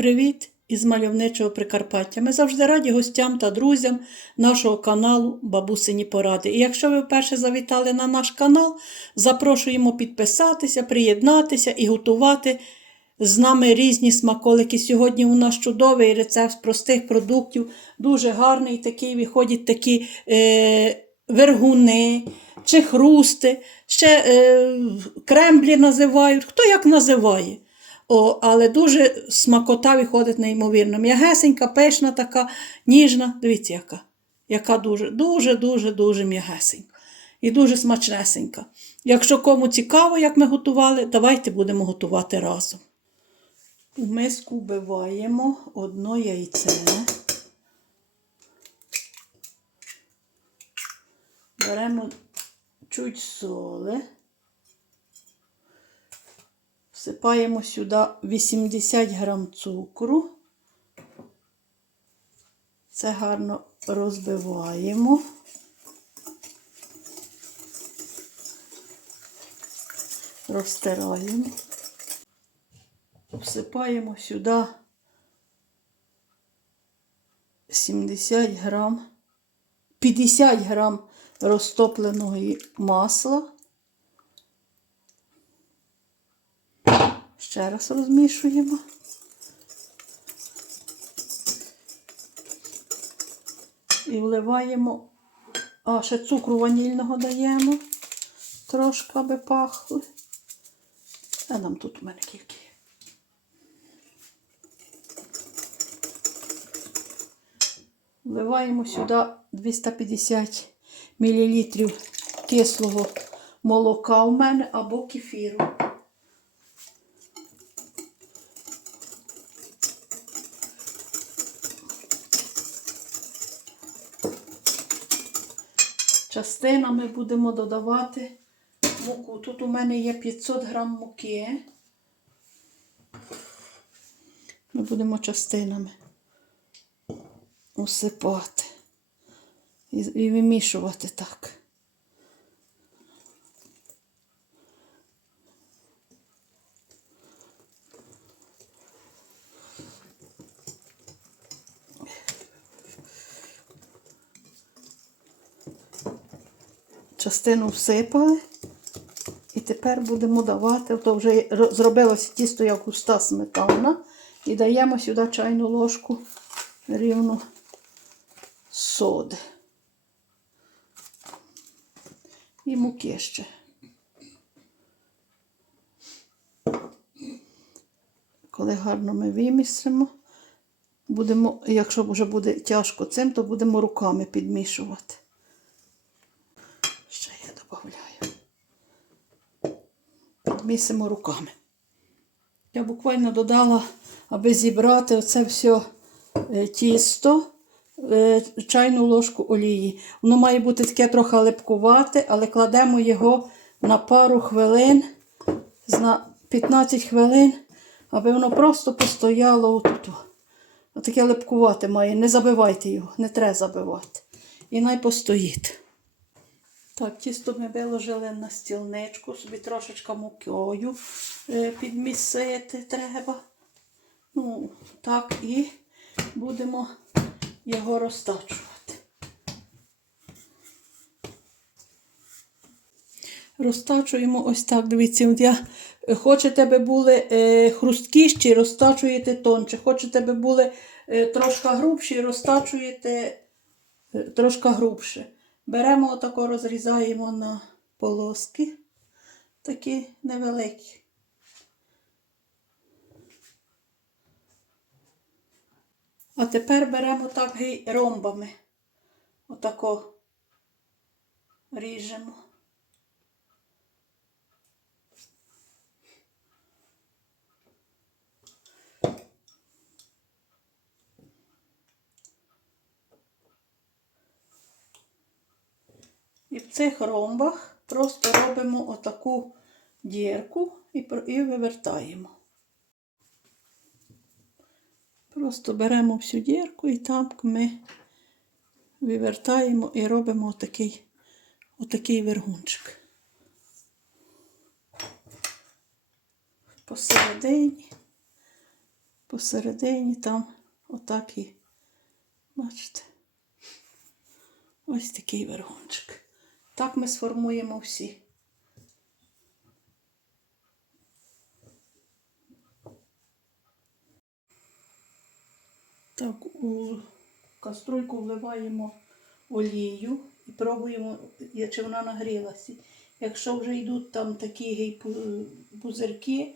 Привіт із мальовничого Прикарпаття. Ми завжди раді гостям та друзям нашого каналу Бабусині Поради. І якщо ви вперше завітали на наш канал, запрошуємо підписатися, приєднатися і готувати з нами різні смаколики. Сьогодні у нас чудовий рецепт з простих продуктів, дуже гарний такий. Виходять такі е, вергуни чи хрусти, ще е, кремблі називають, хто як називає. О, але дуже смакота виходить неймовірно. М'ягесенька, пишна така, ніжна. Дивіться, яка. Яка дуже, дуже, дуже, дуже м'ягесенька. І дуже смачнесенька. Якщо кому цікаво, як ми готували, давайте будемо готувати разом. У миску вбиваємо одно яйце. Беремо чуть соли. Всипаємо сюди 80 грам цукру. Це гарно розбиваємо. Розтираємо. Всипаємо сюди 70 грам, 50 грам розтопленого масла. Ще раз розмішуємо. І вливаємо, а ще цукру ванільного даємо, трошки аби пахли. А нам тут у мене кілька. Вливаємо сюди 250 мл кислого молока у мене або кефіру. Частинами будемо додавати муку. Тут у мене є 500 грам муки. Ми будемо частинами усипати і вимішувати так. Частину всипали. І тепер будемо давати, то вже зробилося тісто як густа сметана. І даємо сюди чайну ложку рівно соди. І муки ще. Коли гарно ми вимісимо, будемо, якщо вже буде тяжко цим, то будемо руками підмішувати. Ще я додаю. Підмісимо руками. Я буквально додала, аби зібрати оце все тісто, е, чайну ложку олії. Воно має бути таке трохи липкувате, але кладемо його на пару хвилин, на 15 хвилин, аби воно просто постояло отут. Отаке липкувате має. Не забивайте його, не треба забивати. І най постоїть. Так, тісто ми виложили на стілничку, собі трошечка мукою е, підмісити треба. Ну, так, і будемо його розтачувати. Розтачуємо ось так. Дивіться, от я е, хочете би були е, хрусткіші, розтачуєте тонче. Хочете би були трошки грубші, розтачуєте трошки грубше. Беремо отако, розрізаємо на полоски, такі невеликі. А тепер беремо так ромбами. Отако ріжемо. Цих ромбах просто робимо отаку дірку і, вивертаємо. Просто беремо всю дірку і там ми вивертаємо і робимо отакий, отакий вергунчик. Посередині посередині там отак і, бачите, ось такий вергончик. Так ми сформуємо всі. Так, у каструльку вливаємо олію і пробуємо, чи вона нагрілася. Якщо вже йдуть там такі пузирки,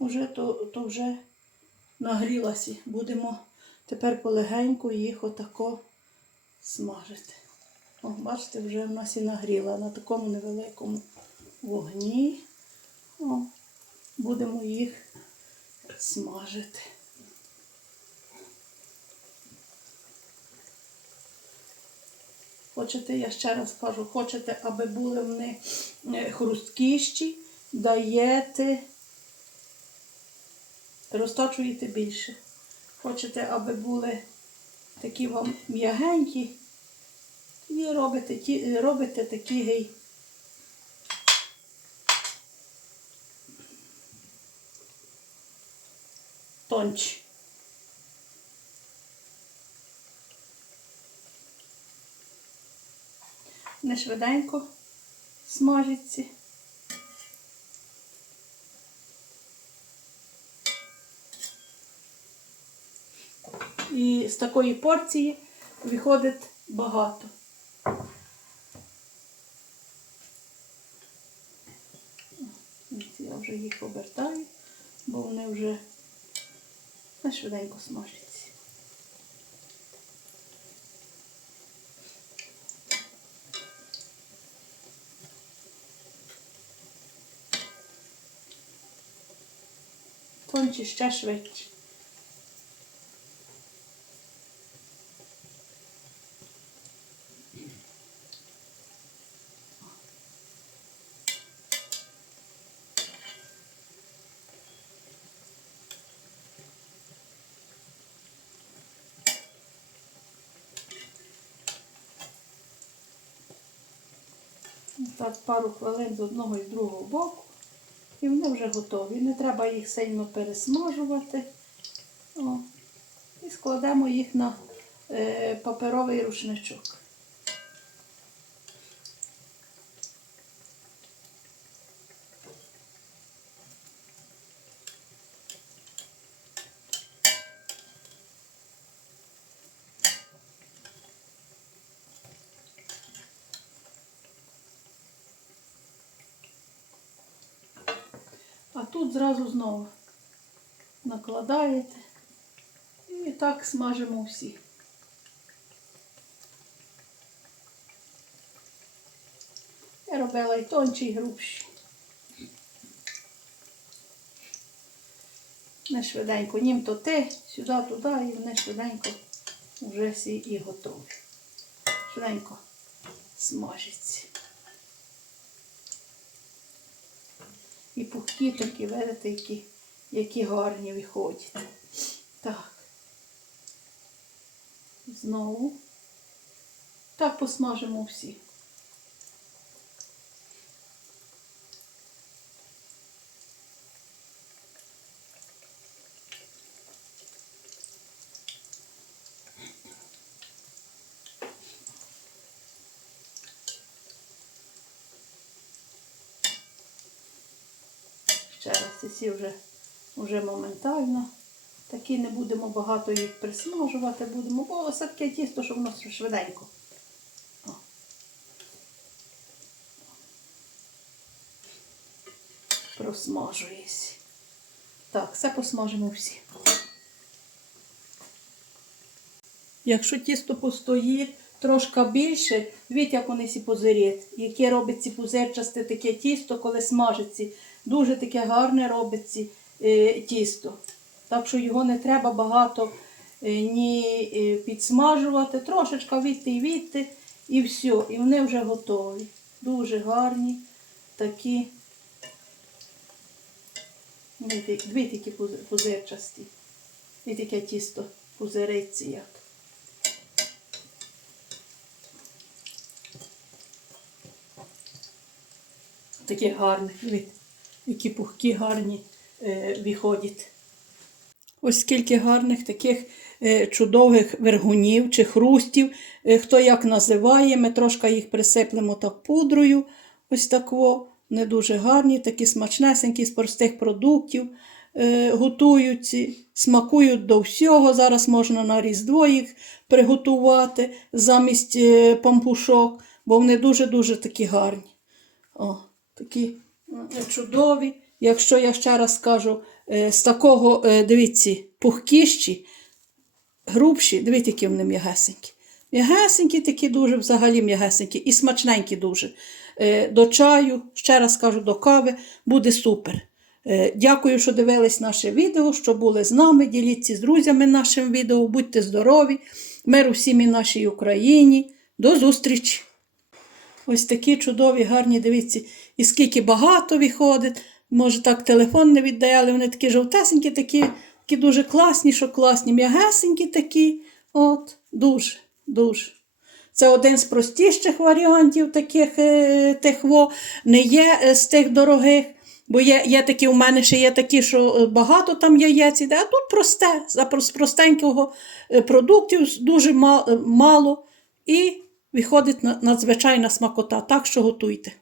вже, то, то вже нагрілася. Будемо тепер полегеньку їх отако смажити. О, бачите, вже в нас і нагріла на такому невеликому вогні. О, будемо їх смажити. Хочете, я ще раз кажу, хочете, аби були вони е, хрусткіші, даєте, розточуєте більше. Хочете, аби були такі вам м'ягенькі, тоді робите, ті, робите такі гей. Тончі. не швиденько смажиться. І з такої порції виходить багато. Я вже їх обертаю, бо вони вже не швиденько смажаться. Тонче ще швидше. Так, пару хвилин з одного і з другого боку. І вони вже готові. Не треба їх сильно пересмажувати. О. І складемо їх на е, паперовий рушничок. Тут зразу знову накладаєте і так смажимо всі. Я робила і тонші, і грубші. Не швиденько, нім то те, сюди, туди, і вони швиденько вже всі і готові. Швиденько смажиться. І пухкі такі, видите, які, які гарні виходять. Так. Знову. Так посмажимо всі. Ще раз ці всі вже, вже моментально. Такі не будемо багато їх присмажувати, будемо, бо все таке тісто, що воно швиденько. О. Так, все посмажимо всі. Якщо тісто постоїть трошки більше, дивіться, як вони сі позирять, яке робить ці пузирчасте таке тісто, коли смажиться. Дуже таке гарне робиться е, тісто. Так що його не треба багато е, ні е, підсмажувати, трошечка відти і відти, і все. І вони вже готові. Дуже гарні такі. Які пузи- пузирчасті. І таке тісто пузириться як. Такі гарні, дивіться, які пухкі гарні е, виходять. Ось скільки гарних таких е, чудових вергунів чи хрустів, е, хто як називає. Ми трошки їх присиплемо так пудрою. Ось такво. Не дуже гарні, такі смачнесенькі з простих продуктів готуються, смакують до всього. Зараз можна на Різдво їх приготувати замість пампушок, бо вони дуже-дуже такі гарні. О, такі чудові. Якщо я ще раз скажу, е, з такого, е, дивіться, пухкіші, грубші, дивіться, які вони м'ягесенькі. М'ягесенькі такі дуже, взагалі м'ягесенькі і смачненькі дуже. Е, До чаю, ще раз кажу, до кави буде супер. Дякую, що дивились наше відео, що були з нами. Діліться з друзями нашим відео. Будьте здорові, мир усім і нашій Україні. До зустрічі! Ось такі чудові, гарні, дивіться, і скільки багато виходить. Може, так телефон не віддає, але вони такі жовтесенькі, такі, такі дуже класні, що класні, м'ягесенькі такі. От, дуже, дуже. Це один з простіших варіантів таких е, тих во, не є е, з тих дорогих. Бо є, є такі, у мене ще є такі, що е, багато там яєць іде, а тут просте, з простенького продуктів дуже ма- мало. І виходить надзвичайна смакота. Так що готуйте.